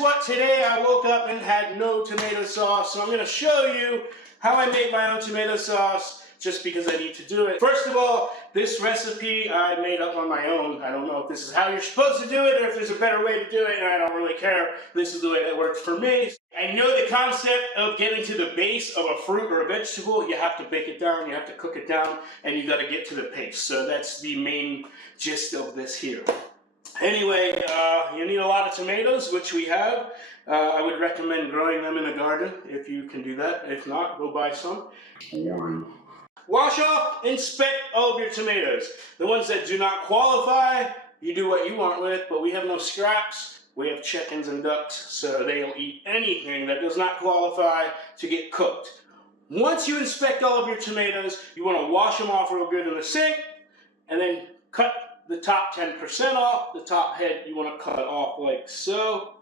what? Today I woke up and had no tomato sauce, so I'm going to show you how I make my own tomato sauce just because I need to do it. First of all, this recipe I made up on my own. I don't know if this is how you're supposed to do it or if there's a better way to do it, and I don't really care. This is the way that works for me. I know the concept of getting to the base of a fruit or a vegetable. You have to bake it down, you have to cook it down, and you got to get to the paste. So that's the main gist of this here. Anyway, you need a lot of tomatoes, which we have. I would recommend growing them in a garden if you can do that. If not, go buy some. Wash off, inspect all of your tomatoes. The ones that do not qualify, you do what you want with, but we have no scraps. We have chickens and ducks, so they'll eat anything that does not qualify to get cooked. Once you inspect all of your tomatoes, you want to wash them off real good in the sink, and then cut the top 10% off. The top head you want to cut off like so.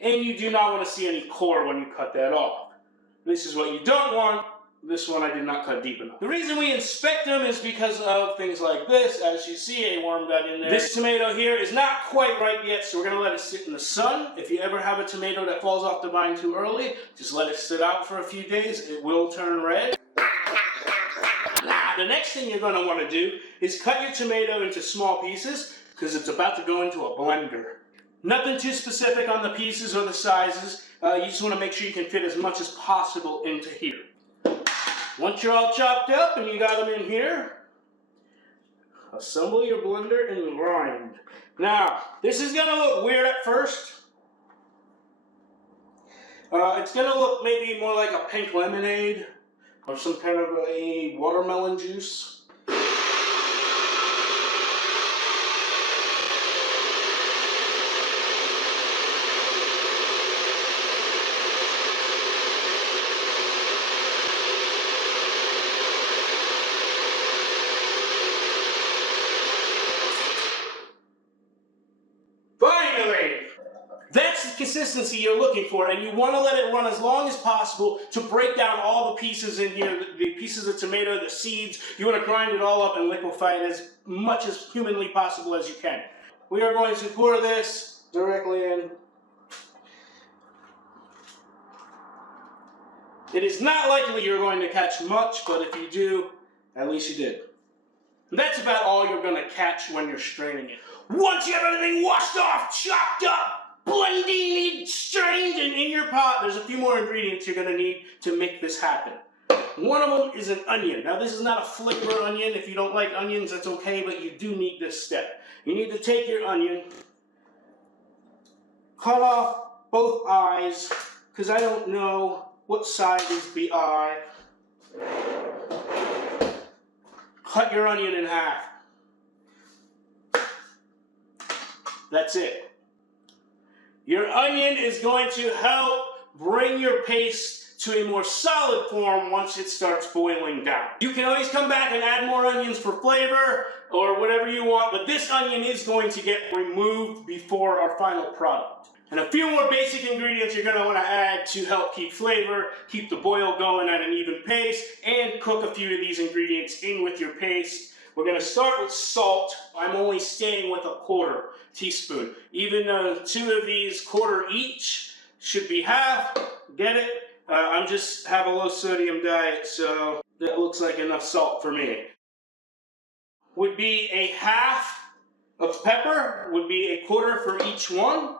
And you do not want to see any core when you cut that off. This is what you don't want. This one I did not cut deep enough. The reason we inspect them is because of things like this. As you see, a worm got in there. This tomato here is not quite ripe yet, so we're going to let it sit in the sun. If you ever have a tomato that falls off the vine too early, just let it sit out for a few days. It will turn red. The next thing you're going to want to do is cut your tomato into small pieces because it's about to go into a blender. Nothing too specific on the pieces or the sizes. You just want to make sure you can fit as much as possible into here. Once you're all chopped up and you got them in here, assemble your blender and grind. Now, this is going to look weird at first. It's going to look maybe more like a pink lemonade or some kind of a watermelon juice. That's the consistency you're looking for, and you want to let it run as long as possible to break down all the pieces in here, the pieces of tomato, the seeds. You want to grind it all up and liquefy it as much as humanly possible as you can. We are going to pour this directly in. It is not likely you're going to catch much, but if you do, at least you did. And that's about all you're going to catch when you're straining it. Once you have everything washed off, chopped up, blended, strained, and in your pot, there's a few more ingredients you're going to need to make this happen. One of them is an onion. Now, this is not a flavor onion. If you don't like onions, that's okay, but you do need this step. You need to take your onion, cut off both eyes, because I don't know what side is the eye. Cut your onion in half. That's it. Your onion is going to help bring your paste to a more solid form once it starts boiling down. You can always come back and add more onions for flavor or whatever you want, but this onion is going to get removed before our final product. And a few more basic ingredients you're going to want to add to help keep flavor, keep the boil going at an even pace, and cook a few of these ingredients in with your paste. We're going to start with salt. I'm only staying with 1/4 teaspoon. Even though 2 of these 1/4 each should be half. Get it? I'm just have a low sodium diet, so that looks like enough salt for me. Would be a half of pepper. Would be 1/4 for each one.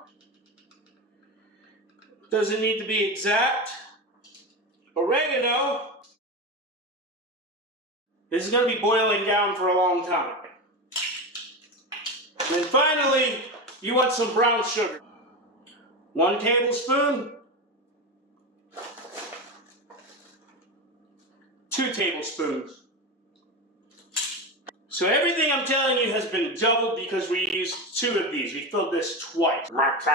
Doesn't need to be exact. Oregano. This is going to be boiling down for a long time. And then finally, you want some brown sugar. 1 tablespoon. 2 tablespoons. So everything I'm telling you has been doubled because we used 2 of these. We filled this twice. Mix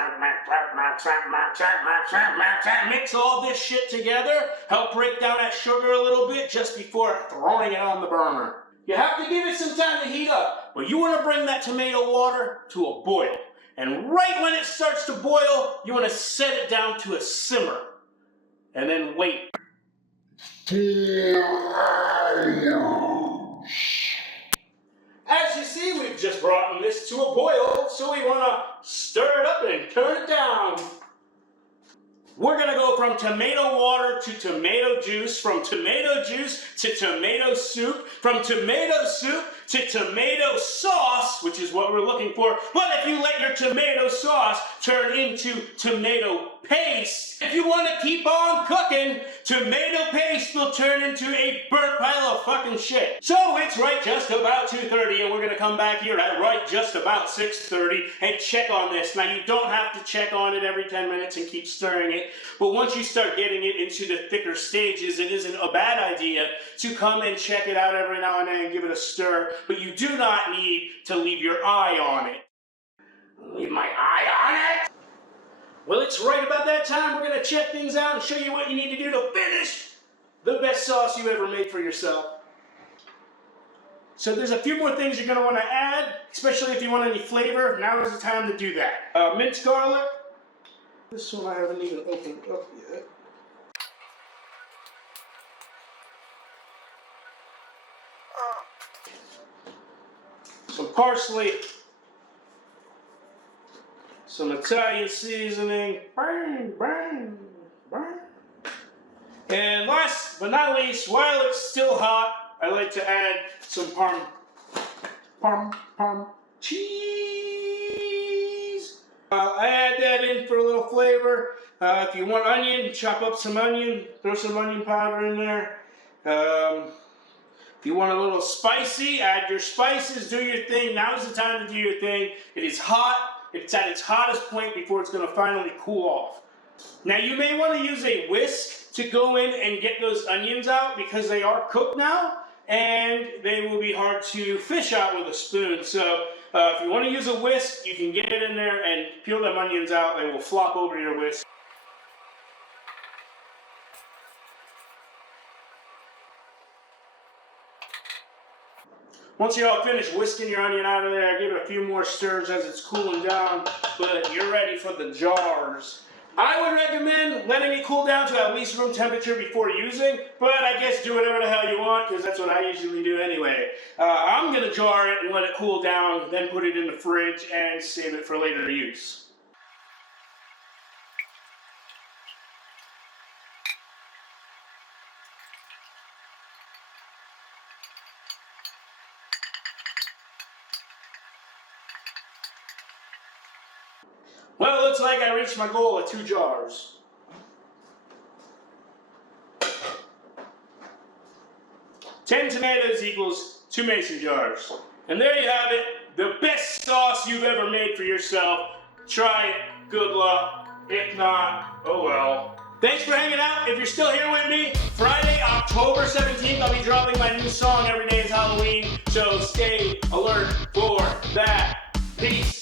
all this shit together. Help break down that sugar a little bit just before throwing it on the burner. You have to give it some time to heat up, but you want to bring that tomato water to a boil. And right when it starts to boil, you want to set it down to a simmer. And then wait. As you see, we've just brought this to a boil, so we want to stir it up and turn it down. We're going to go from tomato water to tomato juice, from tomato juice to tomato soup, from tomato soup to tomato sauce, which is what we're looking for. But if you let your tomato sauce turn into tomato paste, if you want to keep on cooking, tomato paste will turn into a burnt pile of fucking shit. So it's right just about 2:30, and we're going to come back here at right just about 6:30 and check on this. Now, you don't have to check on it every 10 minutes and keep stirring it, but once you start getting it into the thicker stages, it isn't a bad idea to come and check it out every now and then and give it a stir, but you do not need to leave your eye on it. Leave my eye on it? Well, it's right about that time. We're going to check things out and show you what you need to do to finish the best sauce you ever made for yourself. So there's a few more things you're going to want to add, especially if you want any flavor. Now is the time to do that. Minced garlic. This one I haven't even opened up yet. Some parsley. Some Italian seasoning. Bang, bang, bang. And last but not least, while it's still hot, I like to add some parm cheese. I add that in for a little flavor. If you want onion, chop up some onion, throw some onion powder in there. If you want a little spicy, add your spices, do your thing. Now is the time to do your thing. It is hot. It's at its hottest point before it's going to finally cool off. Now you may want to use a whisk to go in and get those onions out because they are cooked now and they will be hard to fish out with a spoon. So if you want to use a whisk, you can get it in there and peel them onions out. They will flop over your whisk. Once you're all finished whisking your onion out of there, give it a few more stirs as it's cooling down, but you're ready for the jars. I would recommend letting it cool down to at least room temperature before using, but I guess do whatever the hell you want, because that's what I usually do anyway. I'm going to jar it and let it cool down, then put it in the fridge and save it for later use. Well, it looks like I reached my goal of 2 jars. Ten tomatoes equals 2 mason jars. And there you have it, the best sauce you've ever made for yourself. Try it, good luck. If not, oh well. Thanks for hanging out. If you're still here with me, Friday, October 17th, I'll be dropping my new song, Every Day is Halloween. So stay alert for that. Peace.